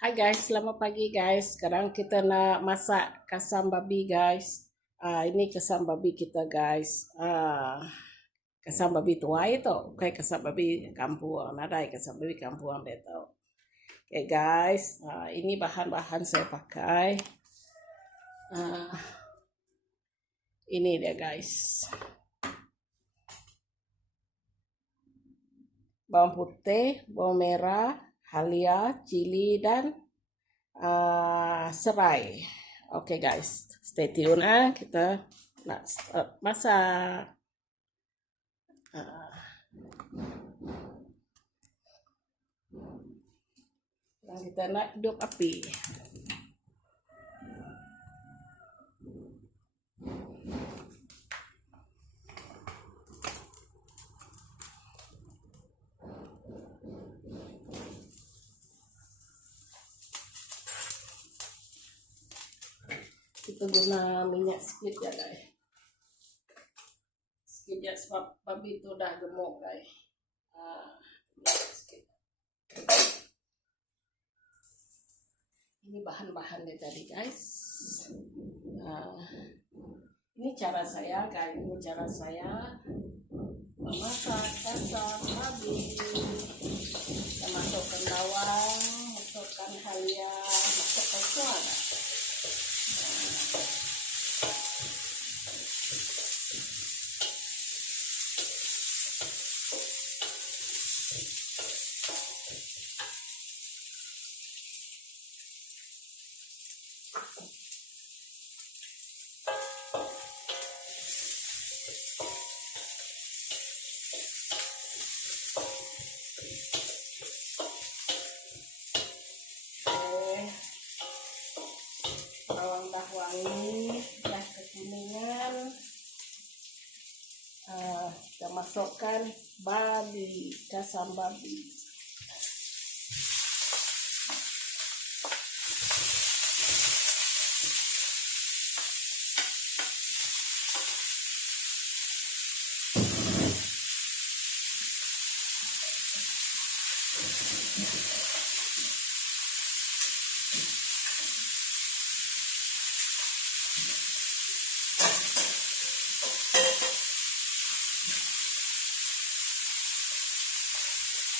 Hai guys, selamat pagi guys. Sekarang kita nak masak kasam babi guys. Ini kasam babi kita guys. Kasam babi tua itu, bukan kasam babi kampung. Ada kasam babi kampung betul. Okay guys, ini bahan-bahan saya pakai. Ini dia guys. Bawang putih, bawang merah, halia, cili, dan serai. Oke guys, stay tune kita nak masak. Dan kita nak hidup api. Kita guna minyak sikit ya guys. Sikit ya sebab babi itu dah gemuk guys. Sikit. Ini bahan-bahannya tadi guys. Ini cara saya guys. Ini cara saya memasak kasam babi. Kita masukkan bawang, masukkan halia, masukkan suara. Bawang dah wangi, dah kekuningan, kita masukkan babi, kasam babi.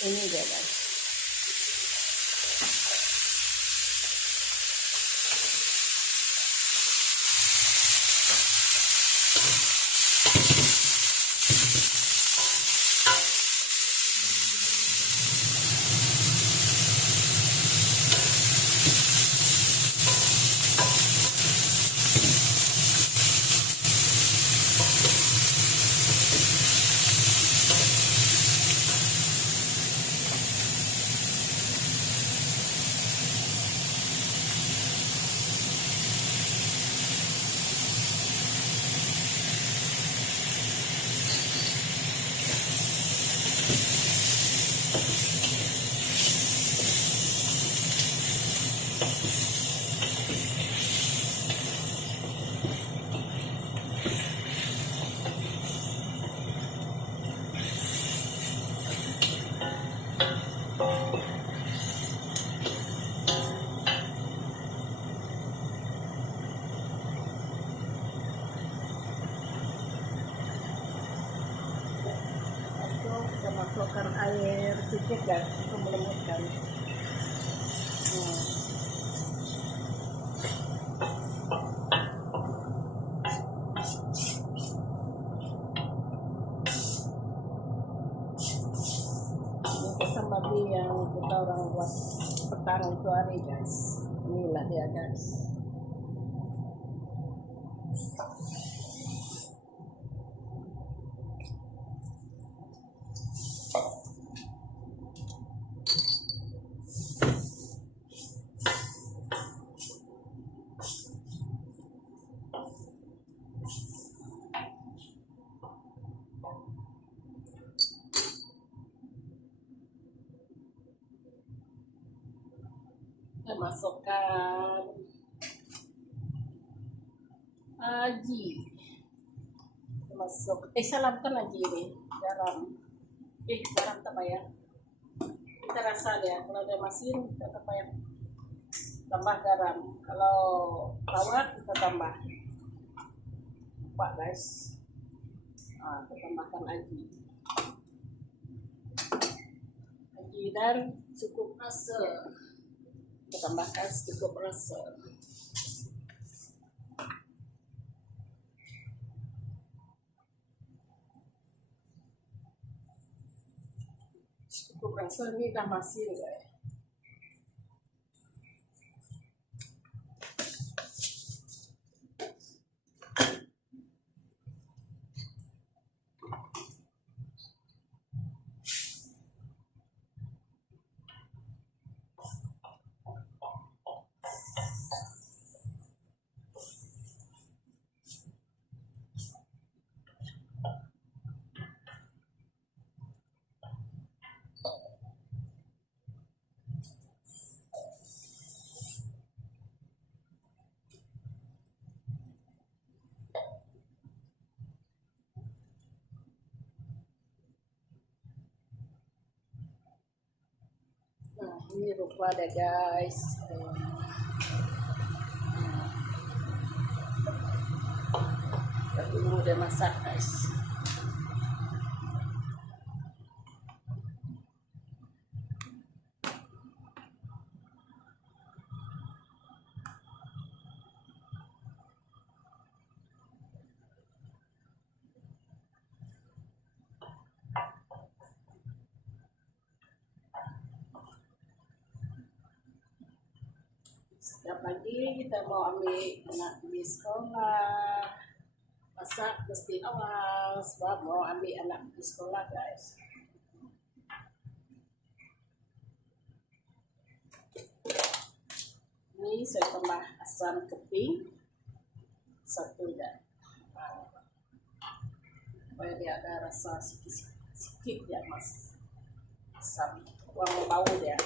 Ini dia guys. Kita masukkan air sedikit guys untuk melembutkan. Ini kasam babi yang kita orang buat petang itu hari guys. Inilah dia guys. Kita masukkan aji. Salah bukan aji ini, garam. Garam tak payah. Kita rasa dia, kalau ada masin kita tak payah tambah garam. Kalau tawar kita tambah lupa guys. Kita tambahkan lagi dan cukup rasa. Kita tambahkan cukup rasa. Cukup rasa ni dah masin guys. Ini rupa deh guys. Kita tunggu dia masak guys. Setiap pagi kita mau ambil anak di sekolah, masak mesti awal sebab mau ambil anak di sekolah guys. Ini saya tambah asam keping satu dan supaya dia ada rasa sikit ya mas, asam buang bau dia.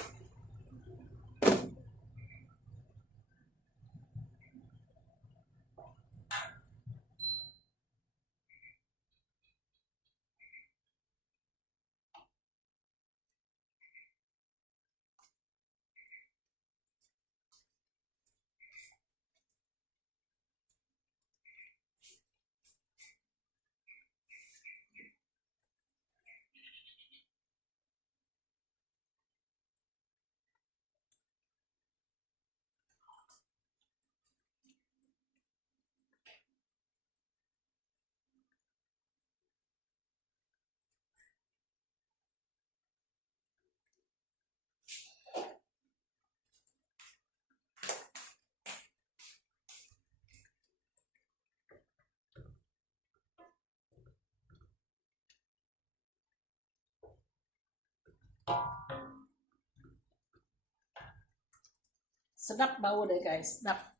Sedap bau deh guys, sedap.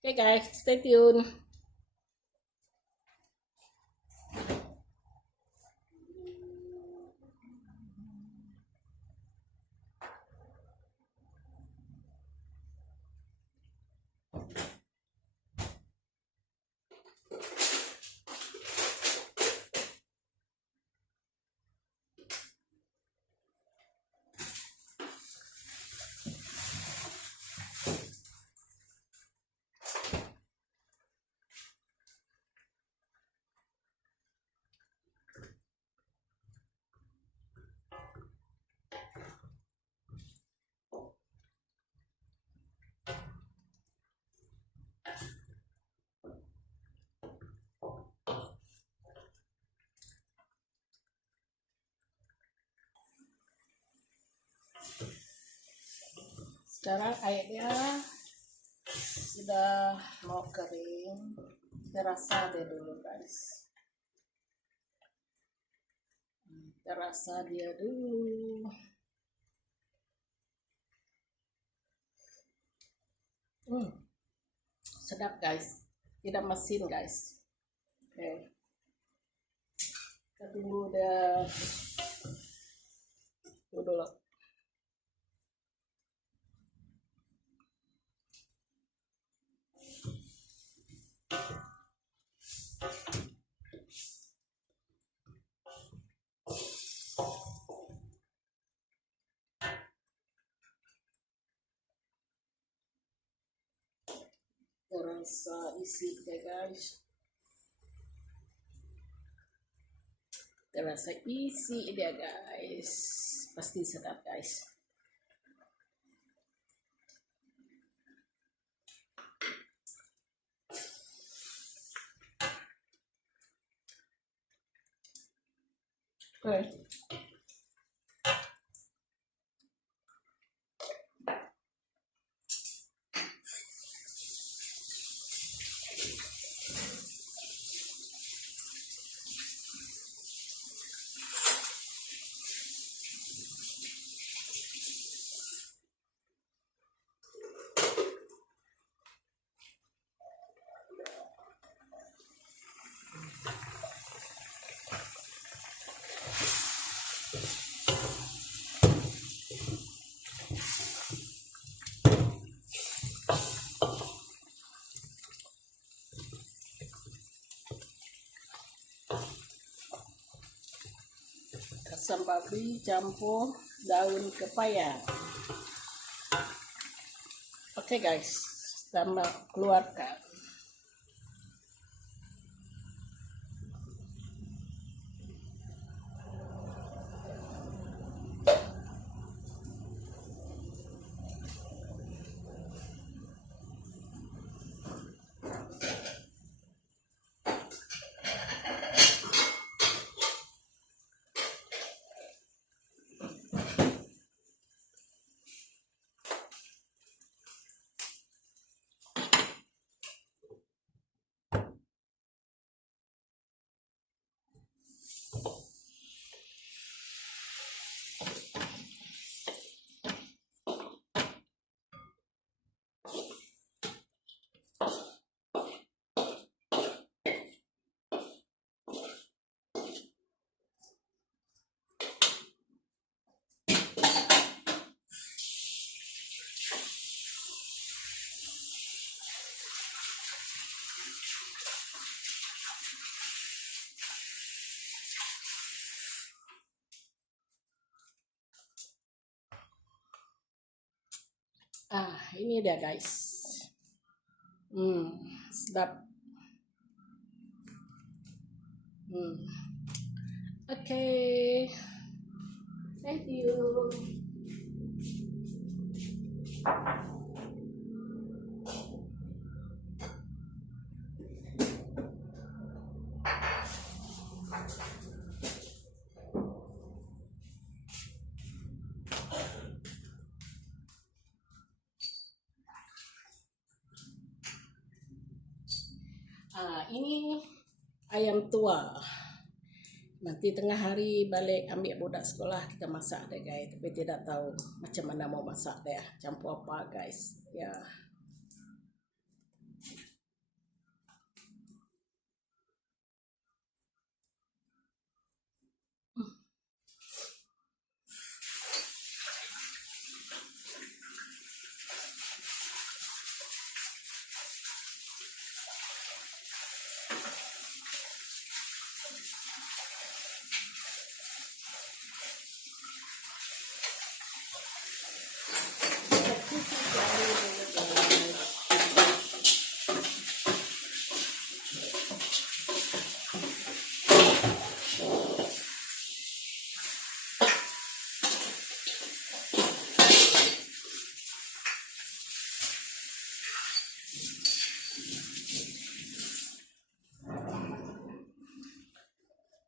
Oke guys, stay tune. Sekarang airnya sudah mau kering, kita rasa dia dulu guys. Kita rasa dia dulu. Sedap guys, tidak masin guys. Oke, kita tunggu dia dulu. bisa isi deh guys. Terasa isi dia guys, pasti sedap guys. Okay. Kasam babi campur daun pepaya. Oke guys, tambah keluarkan. Ini dia guys. Sedap. Okay. Thank you. Ini ayam tua. Nanti tengah hari balik ambil budak sekolah kita masak deh guys. Tapi tidak tahu macam mana mau masak deh. Campur apa guys. Ya.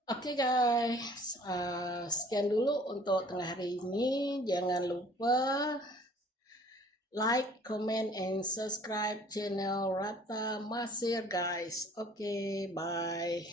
Oke guys, sekian dulu untuk tengah hari ini. Jangan lupa like, comment, and subscribe channel Rata Masir guys. Oke, bye.